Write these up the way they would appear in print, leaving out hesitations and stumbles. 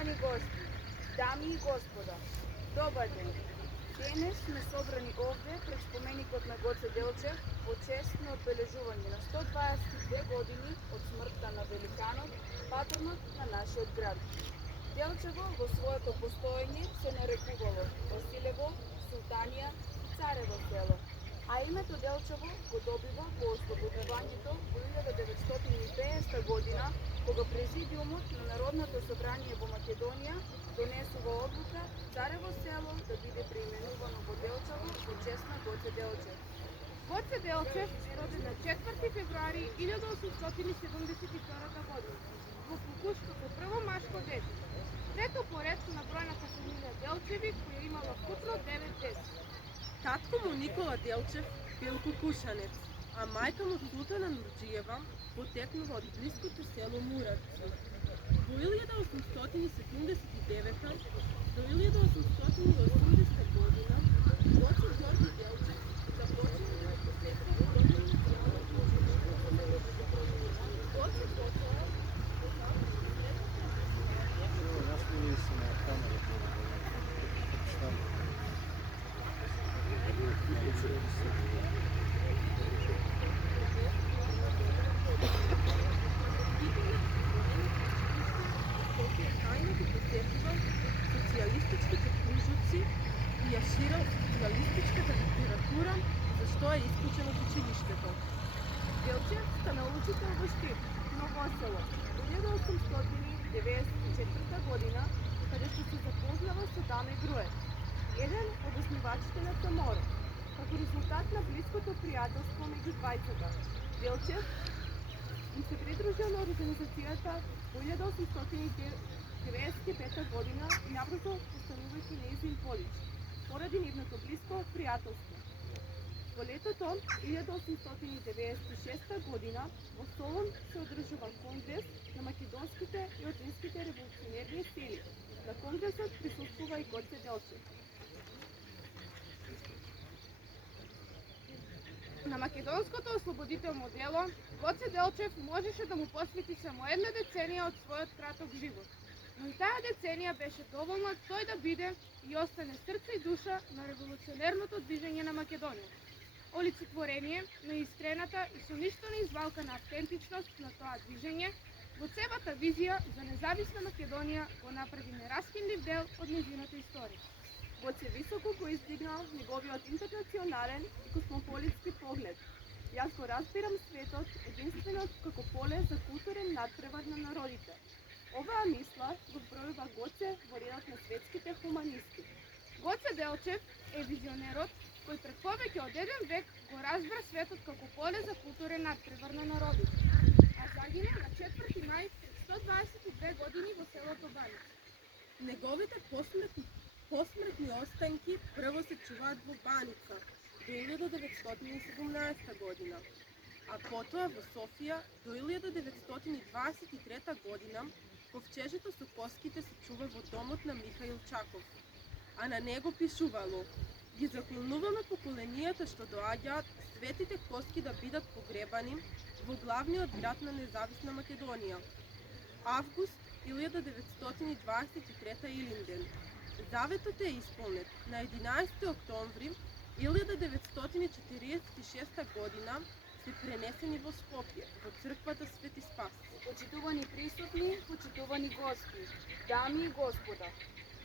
Почитувани гости, дами и господа, добар ден! Денес сме собрани овде пред споменикот на Гоце Делчев во чест на одбележување на 122 години од смртта на великанот, патронот на нашиот град. Делчево во своето постоење се нарекувало Василево, Султанија, Царево село, а името Делчево го добива по ослободувањето во 1950 година, кога Президиумот на Народното собрание во Македонија донесува одлука Царево село да биде преименувано во Делчево во чест на Гоце Делчев. Гоце Делчев е роден на 4 февруари 1872 година во Кукуш како прво машко дете. Трето поред на бројната фамилија Делчеви која имала вкупно 9 деца. Татко му Никола Делчев бил кукушанец, а мајка му Султана Нурџиева потекнува од блиското село Муравци. Во 1879 до 1880 година Гоце Ѓорги Делчев започнал да посетува роднината село Гоце почнал социјалистичките кружоци и ја ширал социјалистичката литература, зашто е исклучен од училиштето. Делчев стана учител во Штип, Ново село, во 1894 година, каде што се запознава со Даме Груев, еден од основачите на ЦМОР. Како резултат на блиското пријателство меѓу двајцата, Делчев им се придружил на организацијата во 1895 година и набрзо постанувајќи нејзин полич, поради нивното блиско пријателство. Во летото 1896 година во Солун се одржува конгрес на македонските и одринските револуционерни сили. На конгресот присуствува и Гоце Делчев. На македонското ослободително дело Гоце Делчев можеше да му посвети само една деценија од својот краток живот, но и таа деценија беше доволна тој да биде и остане срце и душа на револуционерното движење на Македонија. Олицетворение на искрената и со ништо не извалкана автентичност на тоа движење, во цевата визија за независна Македонија го направи нераскинлив дел од нејзината историја. Гоце високо го издигнал неговиот интернационален и космополитски поглед. Јас го разбирам светот единствено како поле за културен надпревар на народите. Оваа мисла го вбројува Гоце во редот на светските хуманисти. Гоце Делчев е визионерот кој пред повеќе од еден век го разбра светот како поле за културен надпревар на народите, а загина на 4 мај пред 122 години во селото Баница. Неговите посмртни останки прво се чуваат во Баница до 1917 година, а потоа во Софија до 1923 година ковчежето со коските се чува во домот на Михаил Чаков, а на него пишувало: ги заклонуваме поколенијата што доаѓаат светите коски да бидат погребани во главниот град на независна Македонија. Август 1923 Илинден. Заветот е исполнет на 11 октомври 1946 година се пренесени во Скопје, во црквата Свети Спас. Почитувани присутни, почитувани гости, дами и господа,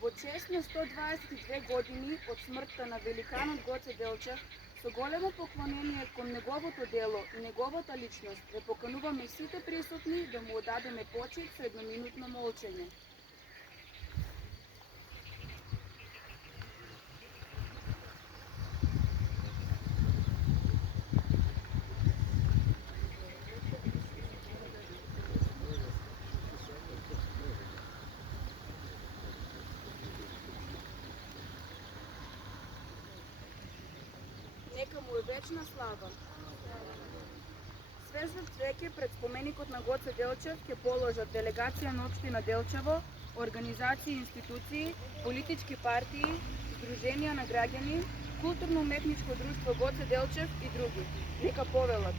во чест на 122 години од смртта на великанот Гоце Делчев, со големо поклонение кон неговото дело и неговата личност, ве покануваме сите присутни да му одадеме почит со едноминутно молчење. Нека му е вечна слава. Свежда цвеќе пред споменикот на Гоце Делчев ќе положат делегација на општина Делчево, организации и институции, политички партии, здруженија на граѓани, културно-уметничко друштво Гоце Делчев и други. Нека повелат.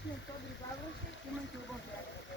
среќен и добри завршек, имајќи убав брак.